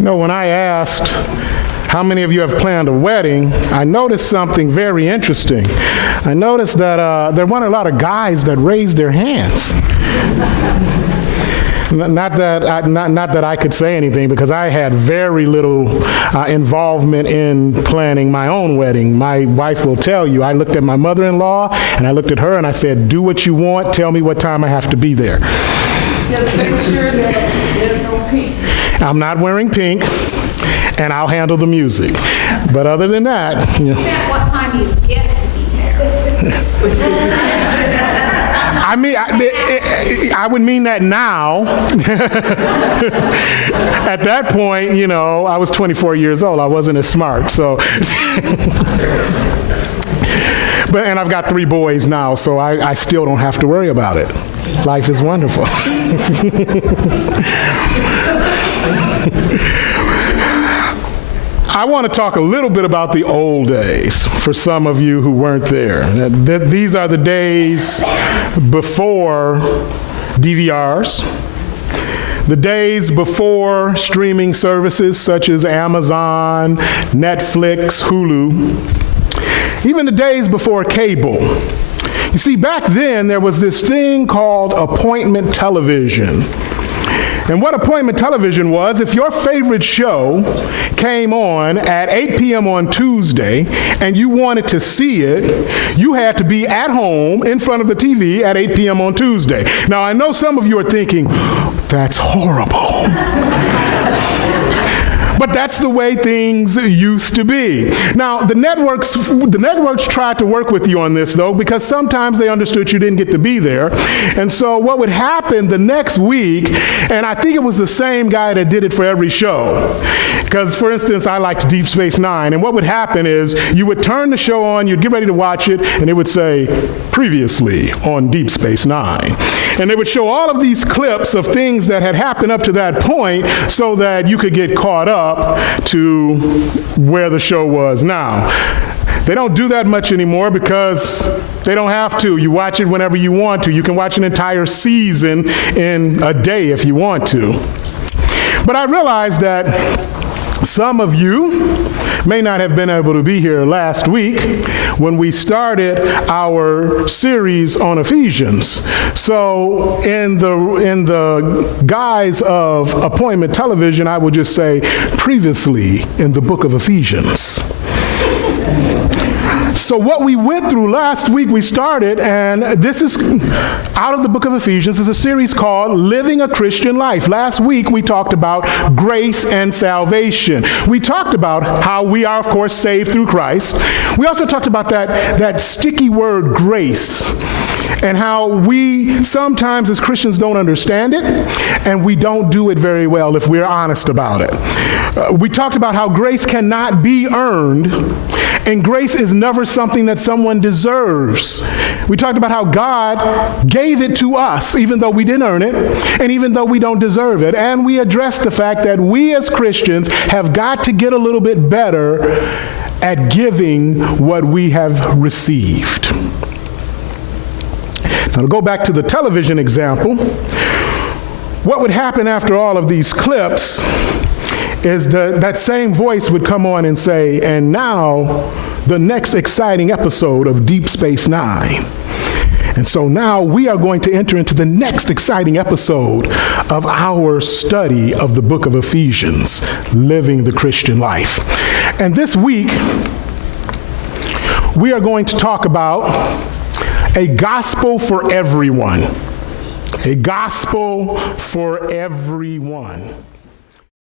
When I asked how many of you have planned a wedding, I noticed something very interesting. I noticed that there weren't a lot of guys that raised their hands. Not that I could say anything, because I had very little involvement in planning my own wedding. My wife will tell you, I looked at my mother-in-law and I looked at her and I said, do what you want, tell me what time I have to be there. Just make sure that there's no pink. I'm not wearing pink, and I'll handle the music. But other than that, What time you get to be there? I mean, I would mean that now. At that point, I was 24 years old. I wasn't as smart, so. And I've got 3 boys now, so I still don't have to worry about it. Life is wonderful. I want to talk a little bit about the old days for some of you who weren't there. These are the days before DVRs, the days before streaming services such as Amazon, Netflix, Hulu, even the days before cable. You see, back then there was this thing called appointment television. And what appointment television was, if your favorite show came on at 8 p.m. on Tuesday and you wanted to see it, you had to be at home in front of the TV at 8 p.m. on Tuesday. Now, I know some of you are thinking, that's horrible. But that's the way things used to be. Now, the networks tried to work with you on this, though, because sometimes they understood you didn't get to be there. And so what would happen the next week, and I think it was the same guy that did it for every show, because, for instance, I liked Deep Space Nine, and what would happen is you would turn the show on, you'd get ready to watch it, and it would say, previously on Deep Space Nine. And they would show all of these clips of things that had happened up to that point so that you could get caught up to where the show was now. They don't do that much anymore because they don't have to. You watch it whenever you want to. You can watch an entire season in a day if you want to. But I realized that some of you may not have been able to be here last week when we started our series on Ephesians. So in the guise of appointment television, I would just say previously in the book of Ephesians. So what we went through last week, we started, and this is out of the book of Ephesians. It's a series called Living a Christian Life. Last week, we talked about grace and salvation. We talked about how we are, of course, saved through Christ. We also talked about that sticky word grace, and how we sometimes as Christians don't understand it, and we don't do it very well if we're honest about it. We talked about how grace cannot be earned, and grace is never something that someone deserves. We talked about how God gave it to us, even though we didn't earn it, and even though we don't deserve it. And we addressed the fact that we as Christians have got to get a little bit better at giving what we have received. Now, to go back to the television example, what would happen after all of these clips is that same voice would come on and say, and now the next exciting episode of Deep Space Nine. And so now we are going to enter into the next exciting episode of our study of the book of Ephesians, Living the Christian Life. And this week, we are going to talk about a gospel for everyone. A gospel for everyone.